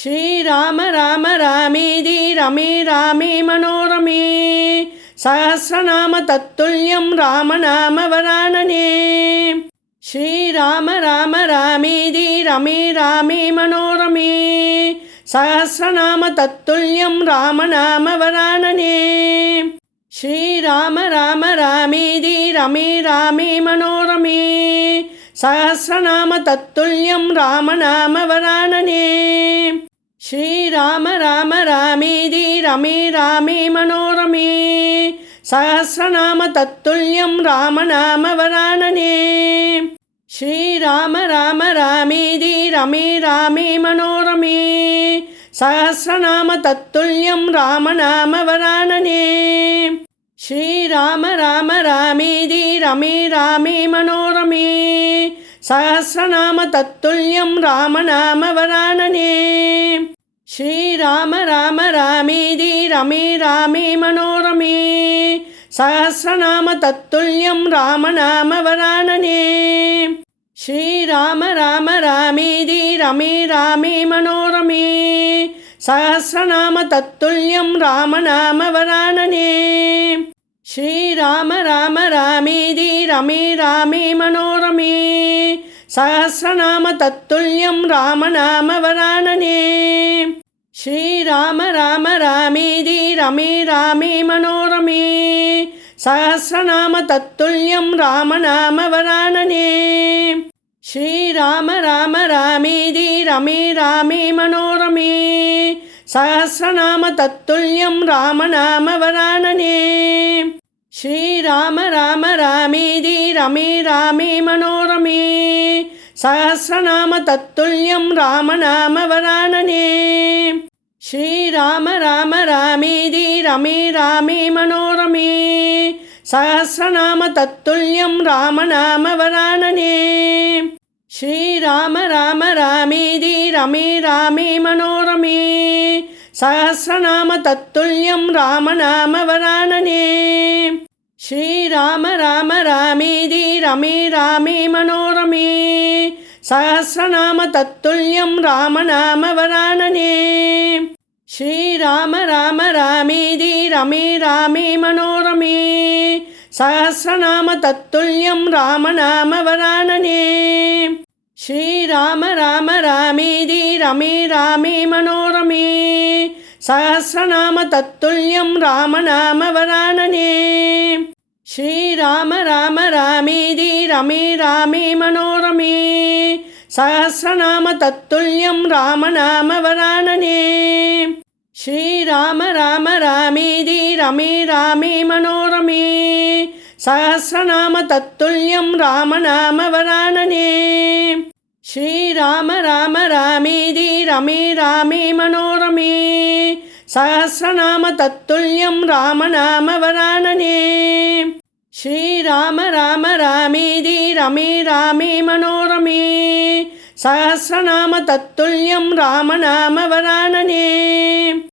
ஸ்ரீராம ராம ராமேதி ரமே ராமே மனோரமே. சகசிரநாம தத்துல்யம் ராமநாம வராணனே. ஸ்ரீராம ராம ராமேதி ரமே ராமே மனோரமே. சகசிரநாம தத்துல்யம் ராமநாம வராணனே. ஸ்ரீராம ராம ராமேதி ரமே ராமே மனோரமே. சகசிரநாம தத்துல்யம் ராமநாம வராணனே ஸ்ரீராம ராம ராமேதி ரமே ராமே மனோரமே. சகசிரநாம தத்துல்யம் ராமநாம வராணனே ஸ்ரீராம ராம ராமேதி ரமே ராமே மனோரமே. சகசிரநாம தத்துல்யம் ராமநாம வராணனே ஸ்ரீராம ராம ராமேதி ரமே ராமே மனோரமே. रामे मनोरमे सहस्रनाम तत्तुल्यं रामनामवरानने श्रीराम राम रामेति रमे रामे मनोरमे सहस्रनाम तत्तुल्यं रामनामवरानने श्रीराम राम रामेति रमे रामे मनोरमे सहस्रनाम तत्तुल्यं ஸ்ரீராம ராம ராமேதி ரமே ராமே மனோரமே. சகசிரநாம தத்துல்யம் ராமநாம வராணனே. ஸ்ரீராம ராம ராமேதி ரமே ராமே மனோரமே. சகசிரநாம தத்துல்யம் ராமநாம வராணனே. ஸ்ரீராம ராம ராமேதி ரமே ராமே மனோரமே. சகசிரநாம தத்துல்யம் ராமநாம வராணனே. ஸ்ரீராம ராம ராமேதி ரமே ராமே மனோரமே. சகசிரநாம தத்துல்யம் ராமநாம வராணனே. ஸ்ரீராம ராம ராமேதி ரமே ராமே மனோரமே. சகசிரநாம தத்துல்யம் ராமநாம வராணனே. ஸ்ரீராம ராம ராமேதி ரமே ராமே மனோரமே. சகசிரநாம தத்துல்யம் ராமநாம வராணனே. ஸ்ரீராம ராம ராமேதி ரமே ராமே மனோரமே. சகசிரநாம தத்துல்யம் ராமநாம வராணனே. ஸ்ரீராம ராம ராமேதி ரமே ராமே மனோரமே. சகசிரநாம தத்துல்யம் ராமநாம வராணனே. ஸ்ரீராம ராம ராமேதி ரமே ராமே மனோரமே. சகசிரநாம தத்துல்யம் ராமநாம வராணனே. तत्तुल्यं रामनामवरानने श्रीराम राम रामेति रमे रामे मनोरमे सहस्रनाम तत्तुल्यं रामनामवरानने श्रीराम राम रामेति रमे रामे मनोरमे सहस्रनाम तत्तुल्यं रामनामवरानने श्रीराम राम रामेति रमे रामे मनोरमे सहस्रनाम तत्तुल्यं ஸ்ரீராம ராம ராமேதி ரமே ராமே மனோரமே. சகசிரநாம தத்துல்யம் ராமநாம வராணனே.